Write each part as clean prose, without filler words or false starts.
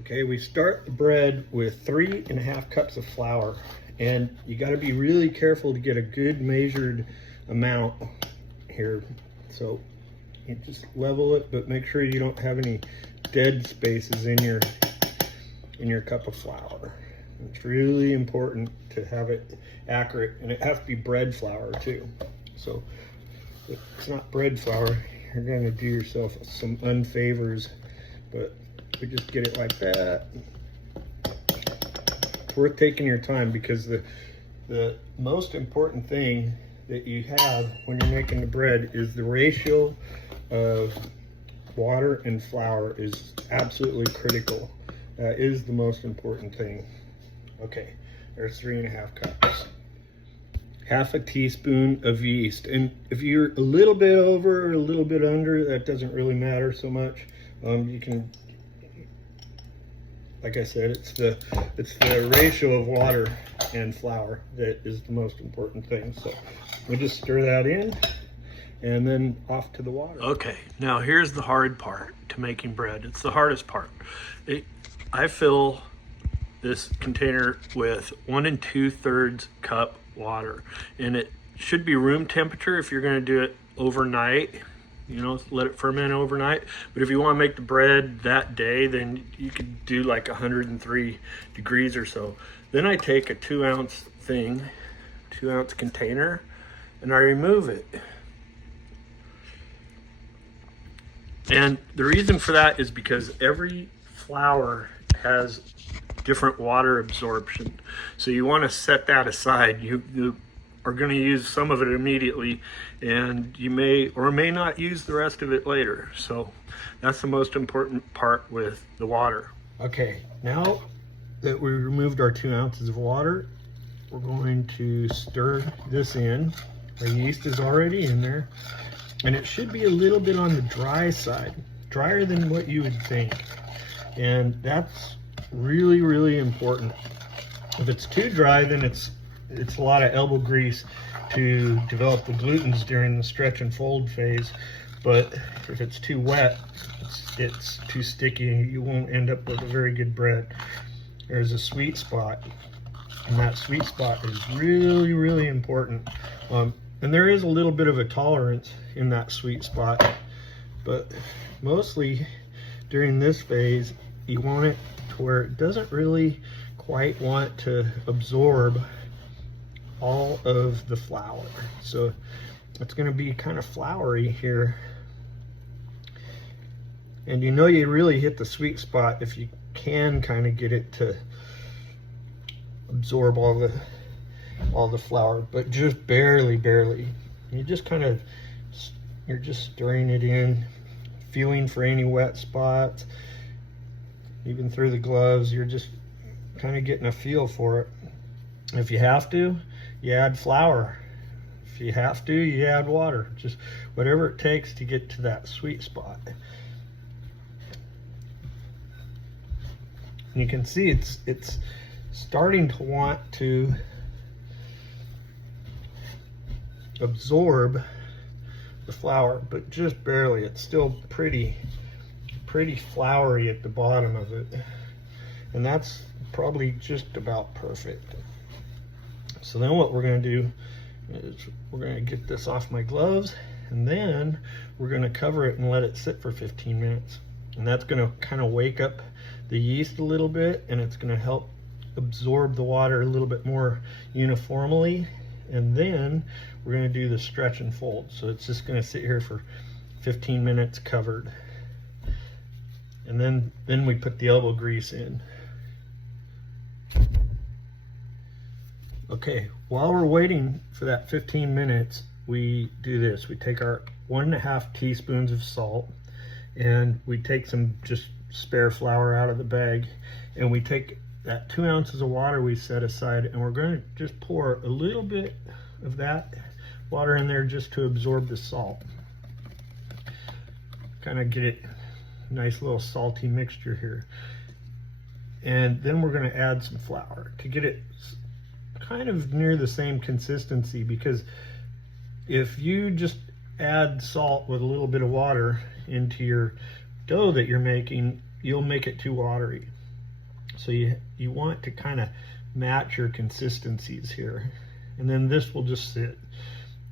Okay, we start the bread with 3.5 cups of flour, and you got to be really careful to get a good measured amount here. So you just level it, but make sure you don't have any dead spaces in your cup of flour. It's really important to have it accurate, and it has to be bread flour too. So if it's not bread flour, you're going to do yourself some unfavors, but we just get it like that. It's worth taking your time, because the most important thing that you have when you're making the bread is the ratio of water and flour is absolutely critical. That is the most important thing. Okay, there's 3.5 cups. Half a teaspoon of yeast, and if you're a little bit over or a little bit under, that doesn't really matter so much. You can, like I said, it's the ratio of water and flour that is the most important thing. So we just stir that in, and then off to the water. Okay, now here's the hard part to making bread. It's the hardest part. I fill this container with 1 2/3 cup water, and it should be room temperature if you're going to do it overnight. You know, let it ferment overnight. But if you want to make the bread that day, then you could do like 103 degrees or so. Then I take a 2-ounce thing, 2-ounce container, and I remove it. And the reason for that is because every flour has different water absorption. So you want to set that aside. You are going to use some of it immediately, and you may or may not use the rest of it later. So that's the most important part with the water. Okay, now that we removed our 2 ounces of water, we're going to stir this in. Our yeast is already in there, and it should be a little bit on the dry side, drier than what you would think. And that's really, really important. If it's too dry, then it's a lot of elbow grease to develop the glutens during the stretch and fold phase. But if it's too wet, it's too sticky, and you won't end up with a very good bread. There's a sweet spot, and that sweet spot is really, really important. And there is a little bit of a tolerance in that sweet spot, but mostly during this phase, you want it to where it doesn't really quite want to absorb all of the flour. So it's going to be kind of floury here. And you know, you really hit the sweet spot if you can kind of get it to absorb all the flour, but just barely. You just kind of, you're just stirring it in, feeling for any wet spots. Even through the gloves, you're just kind of getting a feel for it. If you have to, you add flour. If you have to, you add water. Just whatever it takes to get to that sweet spot. And you can see it's starting to want to absorb the flour, but just barely. It's still pretty floury at the bottom of it, and that's probably just about perfect. So then what we're going to do is we're going to get this off my gloves, and then we're going to cover it and let it sit for 15 minutes. And that's going to kind of wake up the yeast a little bit, and it's going to help absorb the water a little bit more uniformly. And then we're going to do the stretch and fold. So it's just going to sit here for 15 minutes covered. And then we put the elbow grease in. Okay, while we're waiting for that 15 minutes, we do this. We take our 1.5 teaspoons of salt, and we take some just spare flour out of the bag, and we take that 2 ounces of water we set aside, and we're going to just pour a little bit of that water in there just to absorb the salt. Kind of get it nice little salty mixture here. And then we're going to add some flour to get it kind of near the same consistency, because if you just add salt with a little bit of water into your dough that you're making, you'll make it too watery. So you want to kind of match your consistencies here. And then this will just sit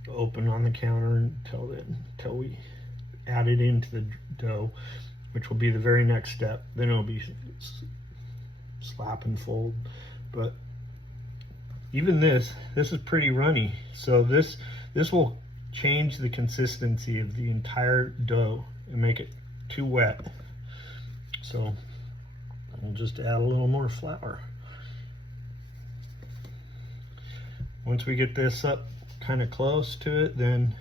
open on the counter until we add it into the dough, which will be the very next step. Then it'll be slap and fold. But even this is pretty runny. So this will change the consistency of the entire dough and make it too wet. So we'll just add a little more flour. Once we get this up kind of close to it, then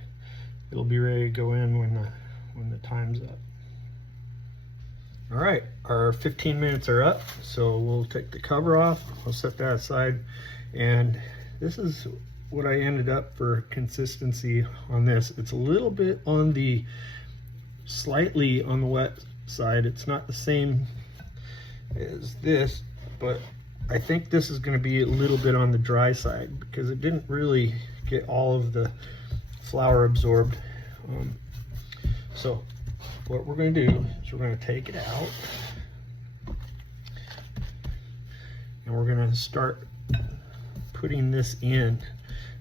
it'll be ready to go in when the time's up. All right, our 15 minutes are up, so we'll take the cover off. I'll set that aside, and this is what I ended up for consistency on this. It's a little bit on the slightly on the wet side. It's not the same as this, but I think this is going to be a little bit on the dry side because it didn't really get all of the flour absorbed. So what we're going to do is we're going to take it out, and we're going to start putting this in.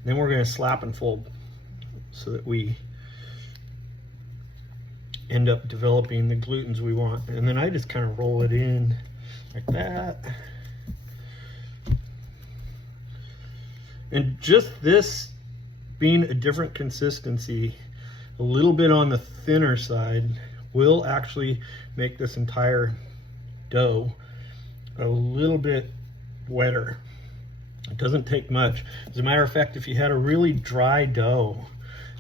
Then we're going to slap and fold so that we end up developing the glutens we want. And then I just kind of roll it in like that. And just this being a different consistency, a little bit on the thinner side, will actually make this entire dough a little bit wetter. It doesn't take much. As a matter of fact, if you had a really dry dough,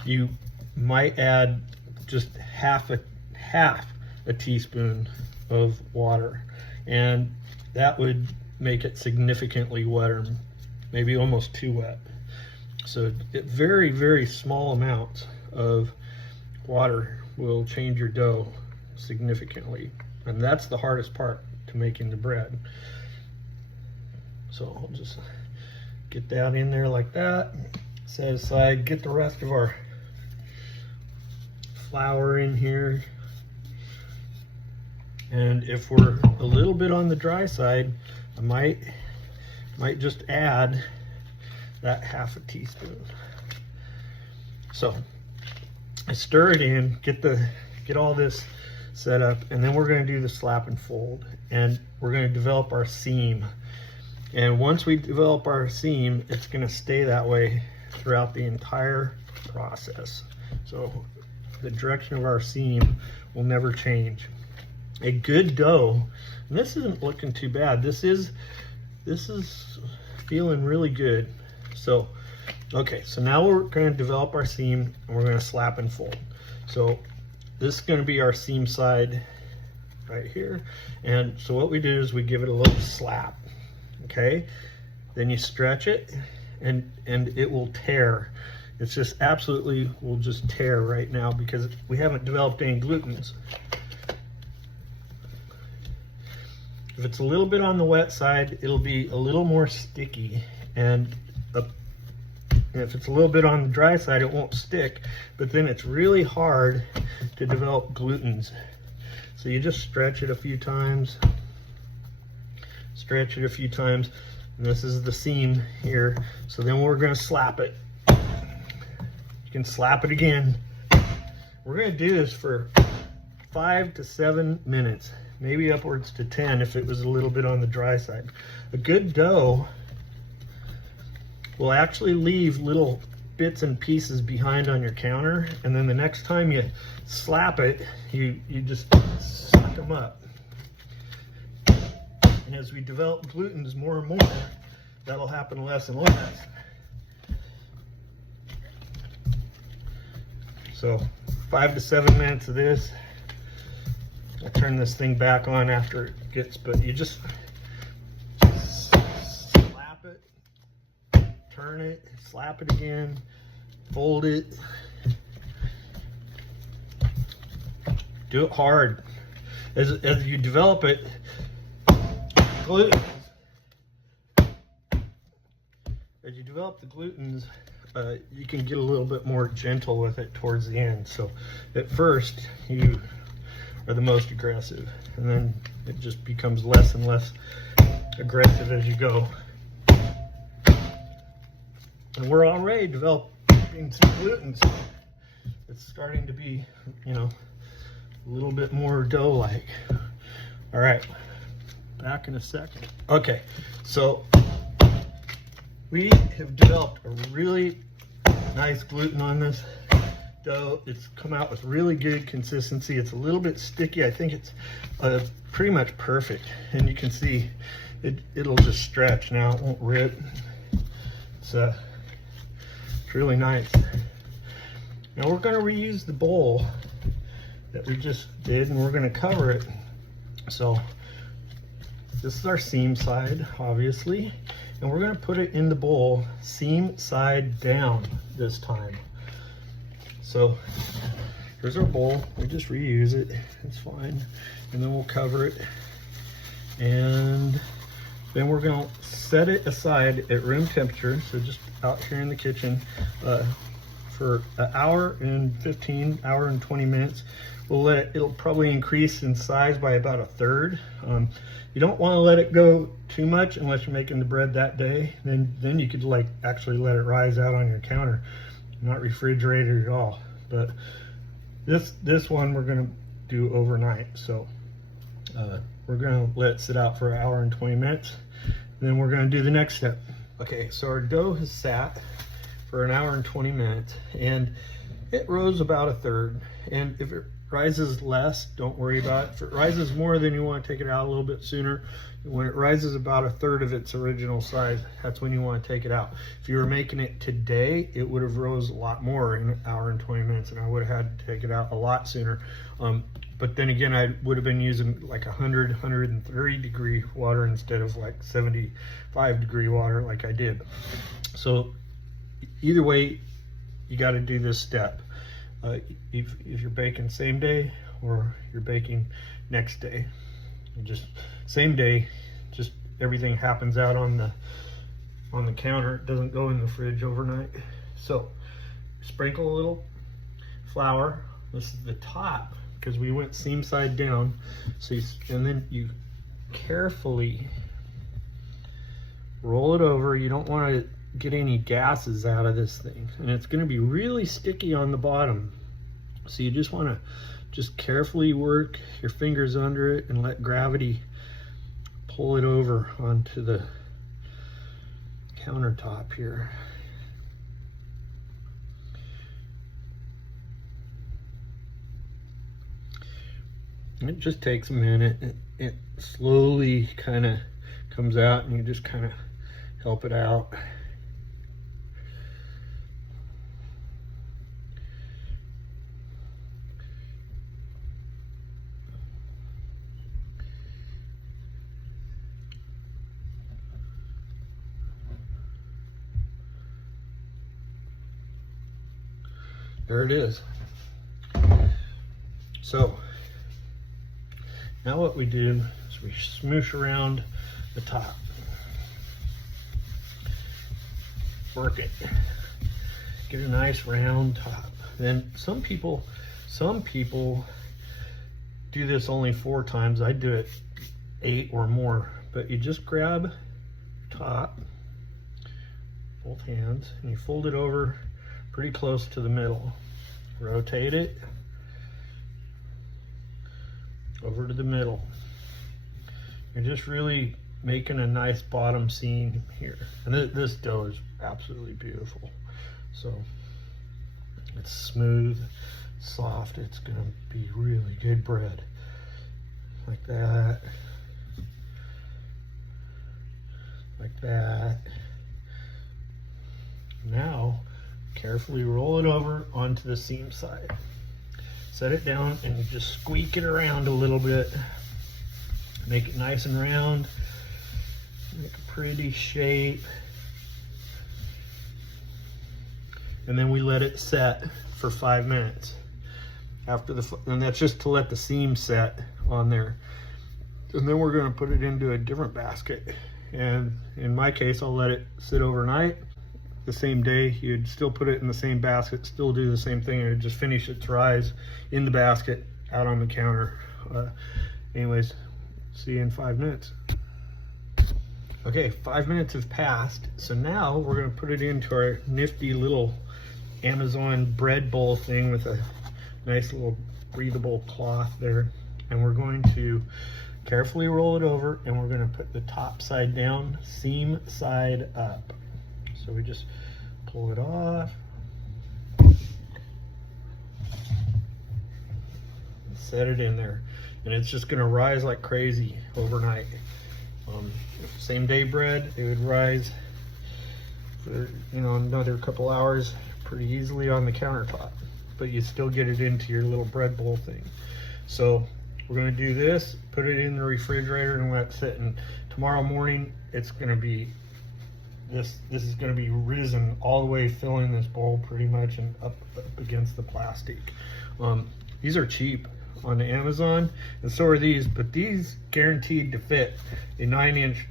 you might add just half a teaspoon of water, and that would make it significantly wetter, maybe almost too wet. So very, very small amounts of water will change your dough significantly, and that's the hardest part to making the bread. So I'll just get that in there like that, set aside, get the rest of our flour in here. And if we're a little bit on the dry side, I might just add that half a teaspoon. So I stir it in, get all this set up, and then we're going to do the slap and fold, and we're going to develop our seam. And once we develop our seam, it's going to stay that way throughout the entire process. So the direction of our seam will never change. A good dough, and this isn't looking too bad. This is feeling really good. So, okay, so now we're going to develop our seam, and we're going to slap and fold. So this is going to be our seam side right here. And so what we do is we give it a little slap. Okay, then you stretch it, and it will tear. It's just absolutely will just tear right now because we haven't developed any glutens. If it's a little bit on the wet side, it'll be a little more sticky, and if it's a little bit on the dry side, it won't stick, but then it's really hard to develop glutens. So you just stretch it a few times, stretch it a few times, and this is the seam here. So then we're going to slap it. You can slap it again. We're going to do this for 5 to 7 minutes, maybe upwards to 10 if it was a little bit on the dry side. A good dough will actually leave little bits and pieces behind on your counter, and then the next time you slap it, you just suck them up. And as we develop glutens more and more, that'll happen less and less. So 5 to 7 minutes of this. I'll turn this thing back on after it gets, but you just slap it, turn it, slap it again, fold it. Do it hard. As you develop it, as you develop the glutens, you can get a little bit more gentle with it towards the end. So at first you are the most aggressive, and then it just becomes less and less aggressive as you go. And we're already developing some gluten, so it's starting to be, you know, a little bit more dough-like. All right, back in a second. Okay, so we have developed a really nice gluten on this dough. It's come out with really good consistency. It's a little bit sticky. I think it's pretty much perfect. And you can see it'll just stretch now. It won't rip. It's really nice. Now we're going to reuse the bowl that we just did, and we're going to cover it. So this is our seam side, obviously, and we're going to put it in the bowl seam side down this time. So here's our bowl. We just reuse it. It's fine. And then we'll cover it. And then we're going to set it aside at room temperature. So just out here in the kitchen for an hour and 20 minutes. We'll let it, it'll probably increase in size by about 1/3. You don't want to let it go too much unless you're making the bread that day. Then you could like actually let it rise out on your counter, not refrigerated at all. But this one we're going to do overnight. So we're going to let it sit out for an hour and 20 minutes. Then we're going to do the next step. Okay, so our dough has sat for an hour and 20 minutes, and it rose about 1/3. And if it rises less, don't worry about it. If it rises more, then you want to take it out a little bit sooner. When it rises about 1/3 of its original size, that's when you want to take it out. If you were making it today, it would have rose a lot more in an hour and 20 minutes, and I would have had to take it out a lot sooner. But then again, I would have been using like 130 degree water instead of like 75 degree water like I did. So either way, you got to do this step. If you're baking same day or you're baking next day, just same day, just everything happens out on the counter. It doesn't go in the fridge overnight. So sprinkle a little flour. This is the top because we went seam side down. So and then you carefully roll it over. You don't want to get any gases out of this thing, and it's going to be really sticky on the bottom. So you just want to just carefully work your fingers under it and let gravity pull it over onto the countertop here. It just takes a minute. It slowly kind of comes out, and you just kind of help it out. There it is. So now what we do is we smoosh around the top. Work it. Get a nice round top. Then some people do this only 4 times. I do it 8 or more. But you just grab top, both hands, and you fold it over pretty close to the middle. Rotate it over to the middle. You're just really making a nice bottom seam here. And this dough is absolutely beautiful. So it's smooth, soft. It's gonna be really good bread. Like that. Like that. Now, carefully roll it over onto the seam side. Set it down and you just squeak it around a little bit. Make it nice and round. Make a pretty shape. And then we let it set for 5 minutes. And that's just to let the seam set on there. And then we're going to put it into a different basket. And in my case, I'll let it sit overnight. The same day, you'd still put it in the same basket, still do the same thing, and it'd just finish its rise in the basket out on the counter. Anyways, see you in 5 minutes. Okay, 5 minutes have passed. So now we're gonna put it into our nifty little Amazon bread bowl thing with a nice little breathable cloth there. And we're going to carefully roll it over, and we're gonna put the top side down, seam side up. So we just pull it off. Set it in there, and it's just gonna rise like crazy overnight. Same day bread, it would rise for another couple hours pretty easily on the countertop, but you still get it into your little bread bowl thing. So we're gonna do this, put it in the refrigerator, and let it sit. And tomorrow morning, it's gonna be this is gonna be risen all the way, filling this bowl pretty much, and up against the plastic. These are cheap on Amazon, and so are these, but these guaranteed to fit a 9-inch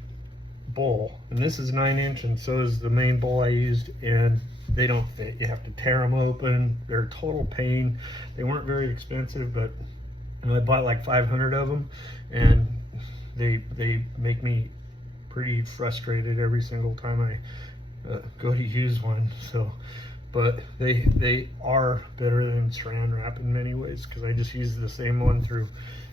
bowl, and this is 9-inch, and so is the main bowl I used, and they don't fit. You have to tear them open. They're a total pain. They weren't very expensive, but I bought like 500 of them, and they make me pretty frustrated every single time I go to use one. So, but they are better than Saran wrap in many ways, because I just use the same one through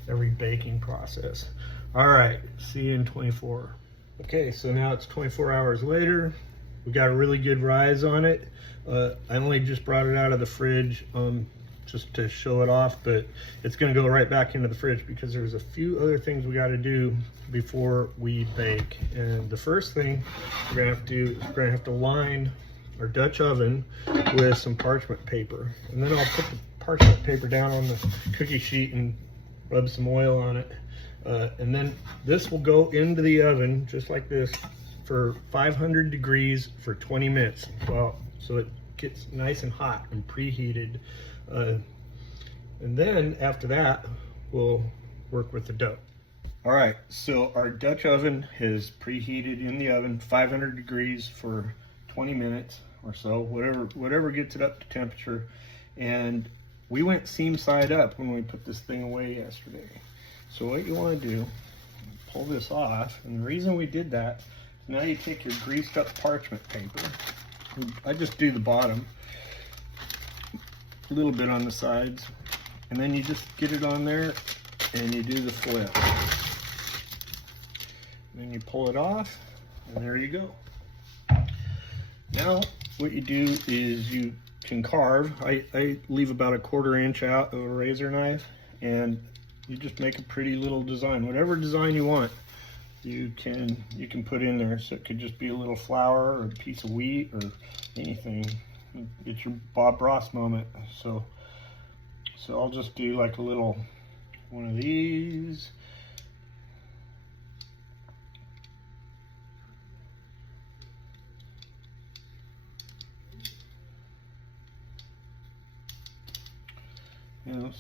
every baking process. All right, see you in 24. Okay, so now it's 24 hours later. We got a really good rise on it. I only just brought it out of the fridge just to show it off, but it's gonna go right back into the fridge because there's a few other things we gotta do before we bake. And the first thing we're gonna have to line our Dutch oven with some parchment paper. And then I'll put the parchment paper down on the cookie sheet and rub some oil on it. And then this will go into the oven just like this for 500 degrees for 20 minutes. Well, so it gets nice and hot and preheated. And then after that, we'll work with the dough. All right, so our Dutch oven is preheated in the oven, 500 degrees for 20 minutes or so, whatever gets it up to temperature. And we went seam side up when we put this thing away yesterday. So what you want to do, pull this off, and the reason we did that is now you take your greased up parchment paper. I just do the bottom, a little bit on the sides, and then you just get it on there and you do the flip. And then you pull it off, and there you go. Now what you do is you can carve. I leave about a 1/4 inch out of a razor knife, and you just make a pretty little design. Whatever design you want, you can put in there. So it could just be a little flower or a piece of wheat or anything. It's your Bob Ross moment. So I'll just do like a little one of these.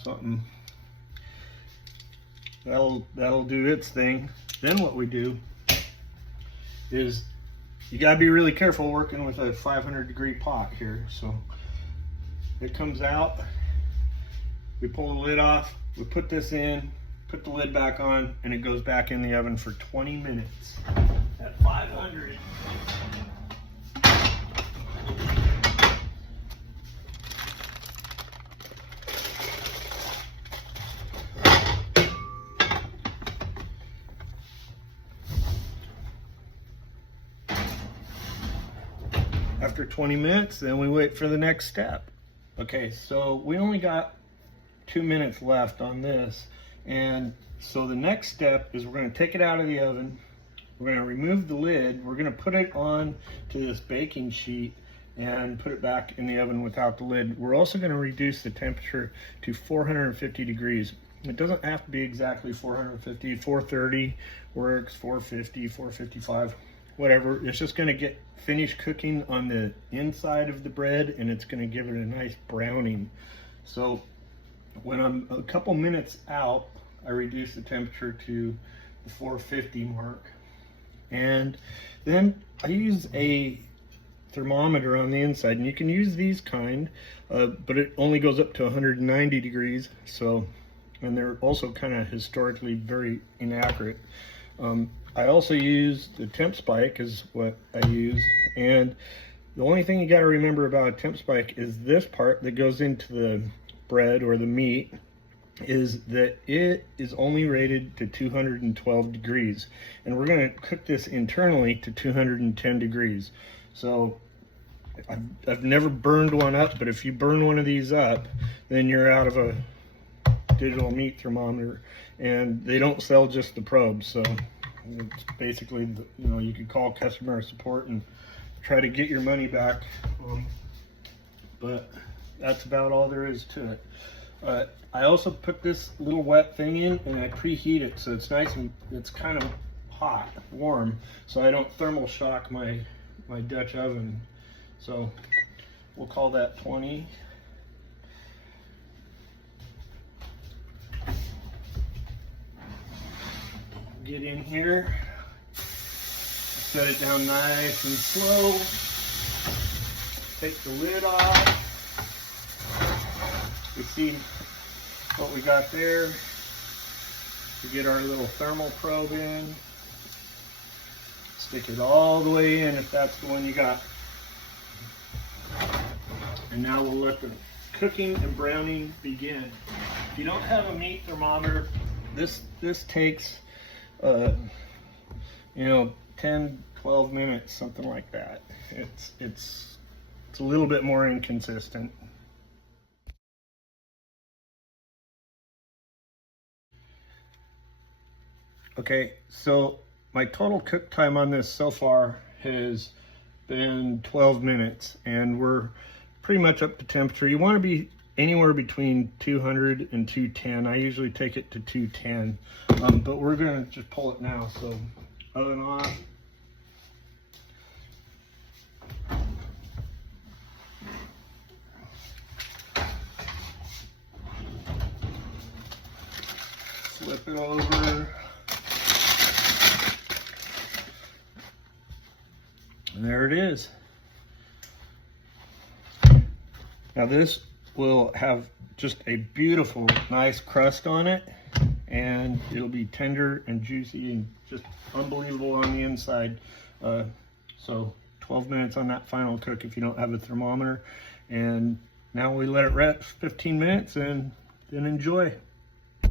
Something that'll do its thing. Then what we do is you gotta be really careful working with a 500 degree pot here. So it comes out, we pull the lid off, we put this in, put the lid back on, and it goes back in the oven for 20 minutes at 500. After 20 minutes, then we wait for the next step. Okay, so we only got 2 minutes left on this. And so the next step is we're gonna take it out of the oven. We're gonna remove the lid. We're gonna put it on to this baking sheet and put it back in the oven without the lid. We're also gonna reduce the temperature to 450 degrees. It doesn't have to be exactly 450, 430 works, 450, 455. Whatever. It's just going to get finished cooking on the inside of the bread, and it's going to give it a nice browning. So when I'm a couple minutes out, I reduce the temperature to the 450 mark, and then I use a thermometer on the inside, and you can use these kind, but it only goes up to 190 degrees. So, and they're also kind of historically very inaccurate. I also use the temp spike is what I use, and the only thing you got to remember about a temp spike is this part that goes into the bread or the meat is that it is only rated to 212 degrees, and we're going to cook this internally to 210 degrees. So I've never burned one up, but if you burn one of these up, then you're out of a digital meat thermometer, and they don't sell just the probes. So it's basically, you know, you could call customer support and try to get your money back. But that's about all there is to it. I also put this little wet thing in and I preheat it so it's nice and it's kind of hot, warm, so I don't thermal shock my Dutch oven. So we'll call that 20. Get in here, set it down nice and slow, take the lid off. You see what we got there. We get our little thermal probe in, stick it all the way in if that's the one you got. And now we'll let the cooking and browning begin. If you don't have a meat thermometer, this takes you know, 10-12 minutes, something like that. It's a little bit more inconsistent. Okay, so my total cook time on this so far has been 12 minutes, and we're pretty much up to temperature. You want to be anywhere between 200 and 210. I usually take it to 210, but we're gonna just pull it now. So oven on. Flip it over. And there it is. Now this will have just a beautiful, nice crust on it, and it'll be tender and juicy and just unbelievable on the inside. So 12 minutes on that final cook if you don't have a thermometer. And now we let it rest 15 minutes and then enjoy.